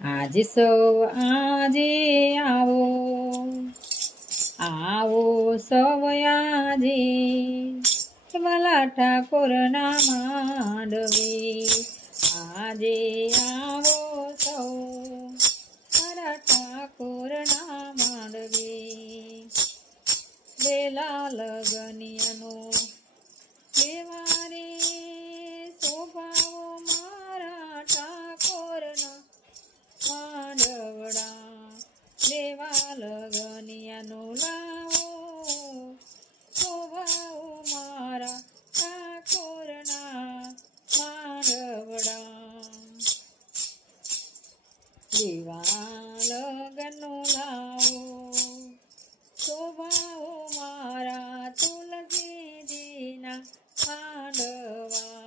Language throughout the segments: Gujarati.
આજે સૌ આજે આવો આવો સૌ આજે વાલા ઠાકોરના માંડવે આજે આવો સૌ મારા ઠાકોરના માંડવે વેલા લગનિયાનો દેવારે શોભાવો મારા ઠાકોરના માંડવડા દેવા લગનિયાનો લાવો શોભાવો મારા ઠાકોરના માંડવડા દેવા લગનનો લાવો શોભાવો મારા તુલસીજીના માંડવા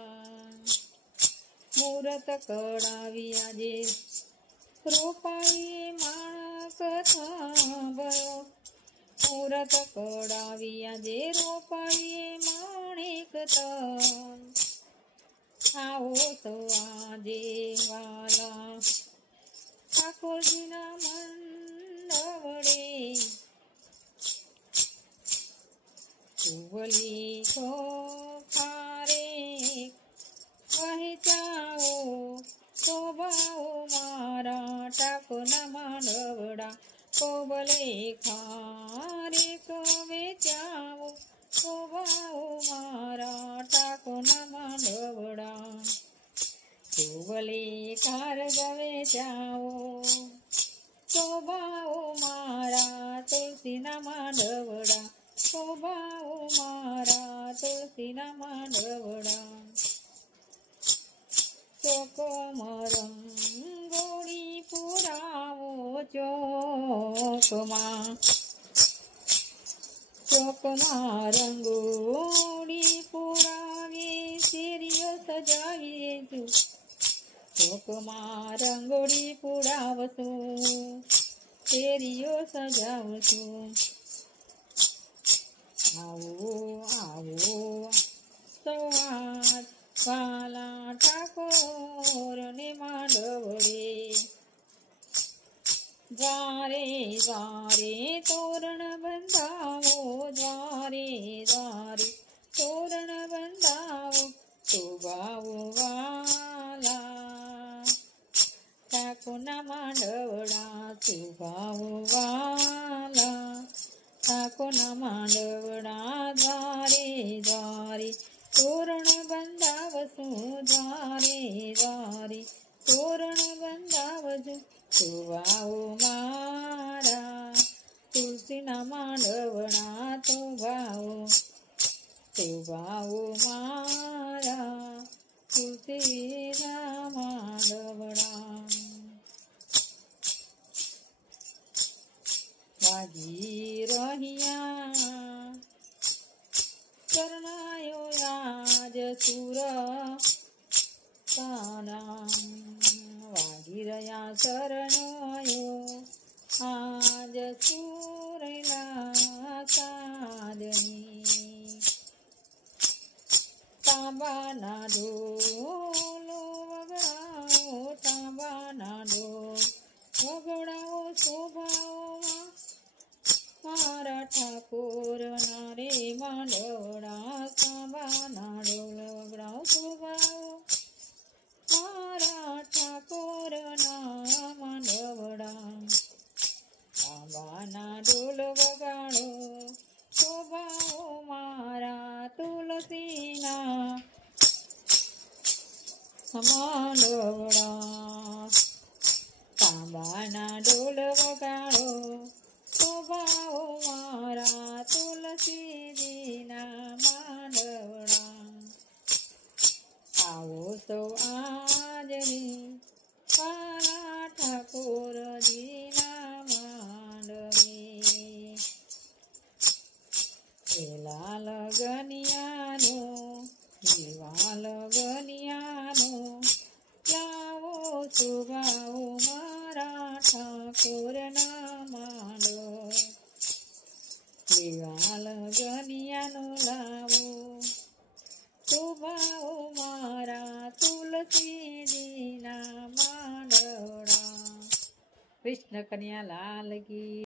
મુહૂર્ત કળાવી આજે રોપાઈએ માણસ થાંભલો મુહૂર્ત કળાવી આજે રોપાઈએ માણેક તન આવો તો આજે વાલા ઠાકોરજીના મંડવડે સુવલી ખોખારે વહેચાઓ શોભાઓ મારા ઠાકોરના માંડવડા કોબલે ખારે વેચાવો શોભાઓ મારા ઠાકોરના માંડવડા કોબલે ખાર વેચાવો શોભાઓ મારા તુલસીના માંડવડા શોભાઓ મારા તુલસીના માંડવડા ચોકમાં રંગોળી પુરાવો ચોકમાં રંગોળી પુરાવી શેરીઓ સજાવીએ છું ચોકમાં રંગોળી પુરાવશું શેરીઓ સજાવશું આવો આવો સવાર વાલા ઠાકોરને માંડવડે દ્વારે દ્વારે તોરણ બંધાવો દ્વારે દ્વારે તોરણ બંધાવો શોભાવો વાલા ઠાકોરના માંડવડા શોભાવો વાલા ઠાકોરના માંડવડા દ્વારે દ્વારે તોરણ બંધાવશું દ્વારે દ્વારે તોરણ બંધાવજો શોભાવો મારા તુલસીના માંડવડા શોભાવો મારા તુલસીના માંડવડા વાજી રહ્યા શરણાયો આજ સુર તારા વાગી રહ્યા શરણાયો આજ સુરેલા સાદની તાંબાના ઢોલો વગડાઓ તાંબાના ઢોલ વગડાઓ શોભાઓ મારા ઠાકોરના રે માંડવડા તાંબાના ઢોલ વગડાઓ શોભાઓ મારા ઠાકોરના માંડવડા તાંબાના ઢોલ વગાડો શોભાઓ મારા તુલસીના માંડવડા તાંબાના ઢોલ વગાડો શોભાઓ મારા તુલસીજીના માંડવડા આવો સૌ આજની વાલા ઠાકોરજીના માંડવે વેલા લગનિયાનો જીવા લગનિયાનો લાવો શોભાઓ મારા ઠાકોરના માંડવો દેવા લગનિયાનો લાવો શોભાઓ મારા તુલસીજીના માંડવડા કૃષ્ણ કન્યા લાલ કી